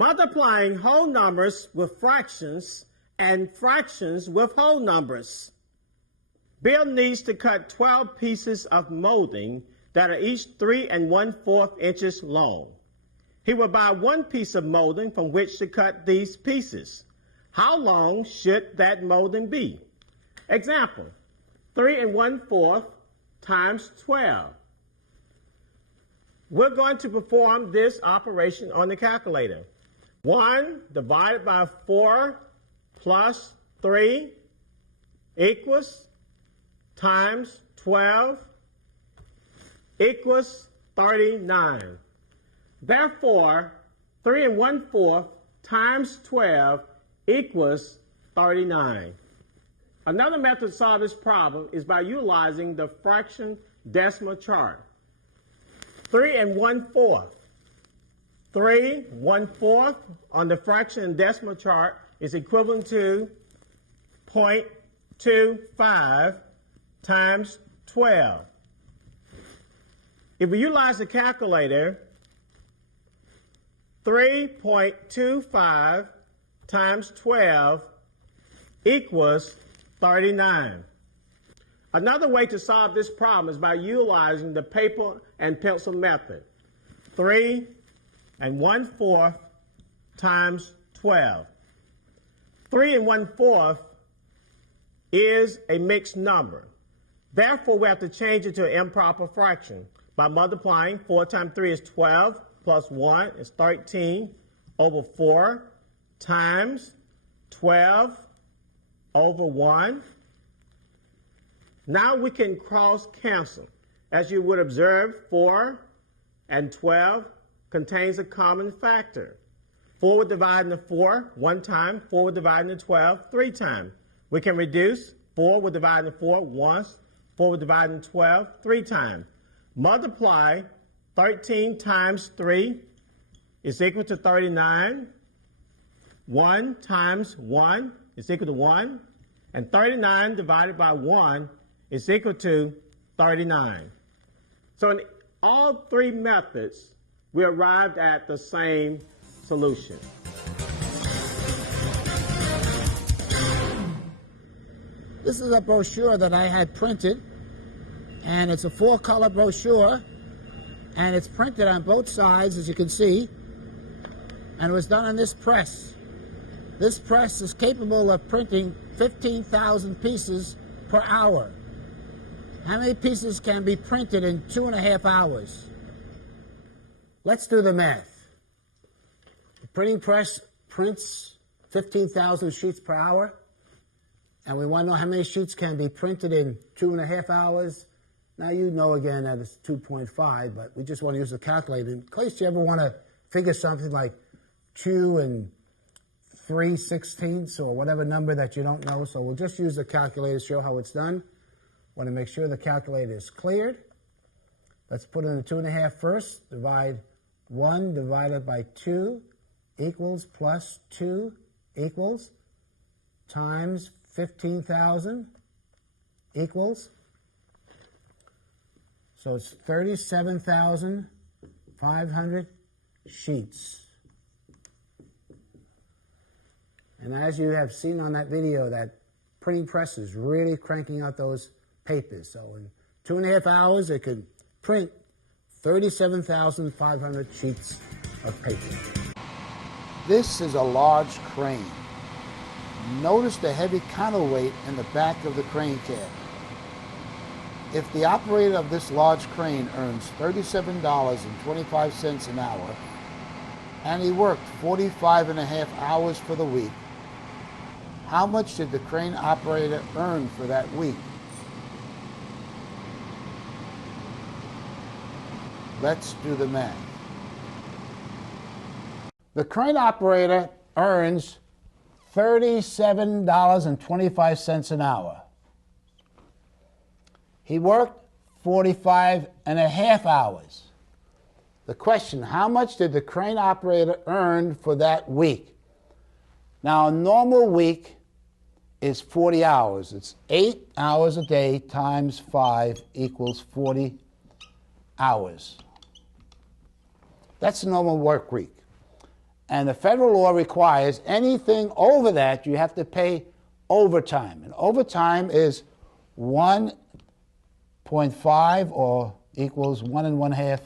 multiplying whole numbers with fractions and fractions with whole numbers. Bill needs to cut 12 pieces of molding that are each 3 1/4 inches long. He will buy one piece of molding from which to cut these pieces. How long should that molding be? Example, 3 1/4 times 12. We're going to perform this operation on the calculator. 1 divided by 4 plus 3 equals times 12 equals 39. Therefore, 3 1/4 times 12 equals 39. Another method to solve this problem is by utilizing the fraction decimal chart. 3 1/4. 3 1/4 on the fraction decimal chart is equivalent to 0.25 times 12. If we utilize the calculator, 3.25 times 12 equals 39. Another way to solve this problem is by utilizing the paper and pencil method. 3 1/4 times 12. 3 1/4 is a mixed number. Therefore, we have to change it to an improper fraction by multiplying. 4 times 3 is 12, plus 1 is 13 over 4 times 12 over 1. Now we can cross cancel. As you would observe, 4 and 12 contains a common factor. 4 would divide into 4 one time, 4 would divide into 12 3 times. We can reduce. 4 would divide into 4 once, 4 would divide into 12 3 times. Multiply 13 times 3 is equal to 39. 1 times 1 is equal to 1. And 39 divided by 1 is equal to 39. So in all three methods, we arrived at the same solution. This is a brochure that I had printed, and it's a 4-color brochure, and it's printed on both sides, as you can see, and it was done on this press. This press is capable of printing 15,000 pieces per hour. How many pieces can be printed in 2.5 hours? Let's do the math. The printing press prints 15,000 sheets per hour, and we want to know how many sheets can be printed in 2.5 hours. Now you know again that it's 2.5, but we just want to use the calculator. In case you ever want to figure something like 2 3/16 or whatever number that you don't know, so we'll just use the calculator to show how it's done. Want to make sure the calculator is cleared. Let's put in the 2.5 first. Divide 1 divided by 2 equals plus 2 equals times 15,000 equals. So it's 37,500 sheets. And as you have seen on that video, that printing press is really cranking out those papers. So in 2.5 hours, it could print 37,500 sheets of paper. This is a large crane. Notice the heavy counterweight in the back of the crane cab. If the operator of this large crane earns $37.25 an hour, and he worked 45.5 hours for the week, how much did the crane operator earn for that week? Let's do the math. The crane operator earns $37.25 an hour. He worked 45.5 hours. The question, how much did the crane operator earn for that week? Now, a normal week is 40 hours. It's 8 hours a day times 5 equals 40 hours. That's a normal work week. And the federal law requires anything over that, you have to pay overtime. And overtime is 1.5 or equals 1 1/2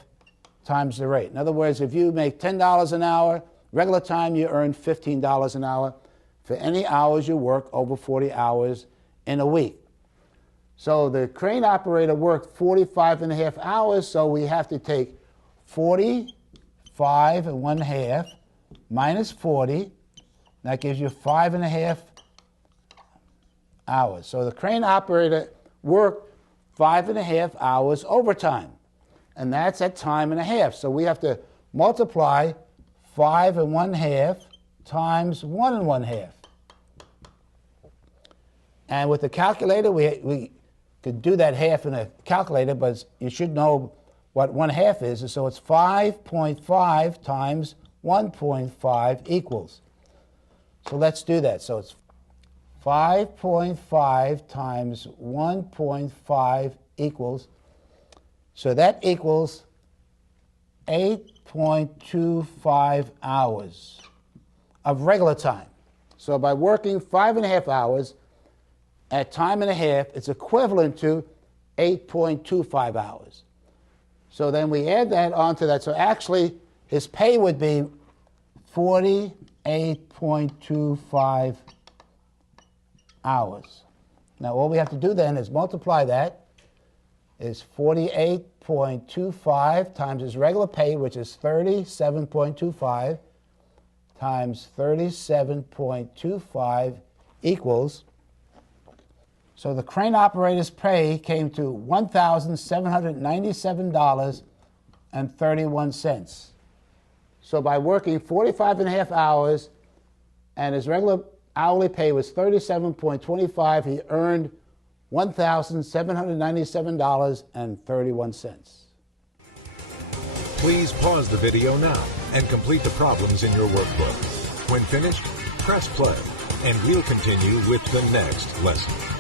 times the rate. In other words, if you make $10 an hour, regular time you earn $15 an hour for any hours you work over 40 hours in a week. So the crane operator worked 45 1/2 hours, so we have to take 45 1/2 minus 40. That gives you 5 1/2 hours. So the crane operator worked 5 1/2 hours overtime, and that's at time and a half. So we have to multiply 5 1/2 times 1 1/2. And with the calculator, we could do that half in a calculator, but you should know what 1/2 is. So it's 5.5 times 1.5 equals. So let's do that. So it's 5.5 times 1.5 equals. So that equals 8.25 hours of regular time. So by working 5 1/2 hours at time and a half, it's equivalent to 8.25 hours. So then we add that onto that. So actually, his pay would be 48.25 hours. Now all we have to do then is multiply that. Is 48.25 times his regular pay, which is 37.25, times 37.25 equals. So the crane operator's pay came to $1,797.31. So by working 45 1/2 hours and his regular hourly pay was 37.25, he earned $1,797.31. Please pause the video now and complete the problems in your workbook. When finished, press play, and we'll continue with the next lesson.